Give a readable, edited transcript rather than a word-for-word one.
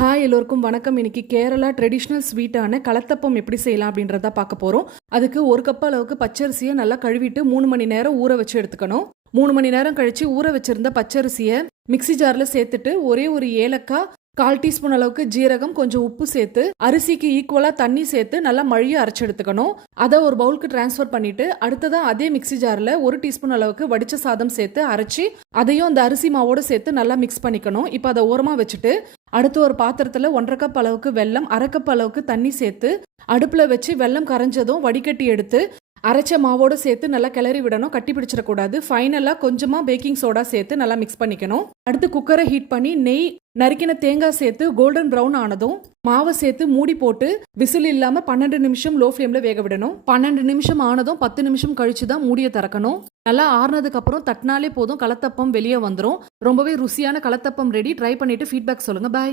Hi எல்லோருக்கும் வணக்கம். இன்னைக்கு கேரளா ட்ரெடிஷ்னல் ஸ்வீட்டான கலத்தப்பம் எப்படி செய்யலாம் அப்படின்றத பார்க்க போகிறோம். அதுக்கு ஒரு கப் அளவுக்கு பச்சரிசியை நல்லா கழுவிட்டு 3 மணி நேரம் ஊற வச்சு எடுத்துக்கணும். 3 மணி நேரம் கழித்து ஊற வச்சிருந்த பச்சரிசியை மிக்சி ஜாரில் சேர்த்துட்டு ஒரே ஒரு ஏலக்காய், 1/4 டீஸ்பூன் அளவுக்கு ஜீரகம், கொஞ்சம் உப்பு சேர்த்து அரிசிக்கு ஈக்குவலாக தண்ணி சேர்த்து நல்லா மழிய அரைச்சி எடுத்துக்கணும். அதை ஒரு பவுலுக்கு டிரான்ஸ்ஃபர் பண்ணிட்டு அடுத்ததாக அதே மிக்சி ஜாரில் 1 டீஸ்பூன் அளவுக்கு வடிச்ச சாதம் சேர்த்து அரைச்சி அதையும் அந்த அரிசி மாவோடு சேர்த்து நல்லா மிக்ஸ் பண்ணிக்கணும். இப்போ அதை ஓரமாக வச்சுட்டு அடுத்து ஒரு பாத்திரத்தில் 1/2 கப் அளவுக்கு வெல்லம், 1/2 கப் அளவுக்கு தண்ணி சேர்த்து அடுப்பில் வச்சு வெல்லம் கரைஞ்சதும் வடிகட்டி எடுத்து அரைச்ச மாவோடு சேர்த்து நல்லா கிளறி விடணும். கட்டி பிடிச்சிடக்கூடாது. ஃபைனலாக கொஞ்சமாக பேக்கிங் சோடா சேர்த்து நல்லா மிக்ஸ் பண்ணிக்கணும். அடுத்து குக்கரை ஹீட் பண்ணி நெய், நறுக்கின தேங்காய் சேர்த்து கோல்டன் ப்ரௌன் ஆனதும் மாவை சேர்த்து மூடி போட்டு விசில் இல்லாமல் 12 நிமிஷம் லோ ஃப்ளேமில் வேக விடணும். 12 நிமிஷம் ஆனதும் 10 நிமிஷம் கழிச்சு தான் மூடியை திறக்கணும். நல்லா ஆறுனதுக்கு அப்புறம் தட்டினாலே போதும், கலத்தப்பம் வெளியே வந்துடும். ரொம்பவே ருசியான கலத்தப்பம் ரெடி. ட்ரை பண்ணிட்டு ஃபீட்பேக் சொல்லுங்க. பாய்.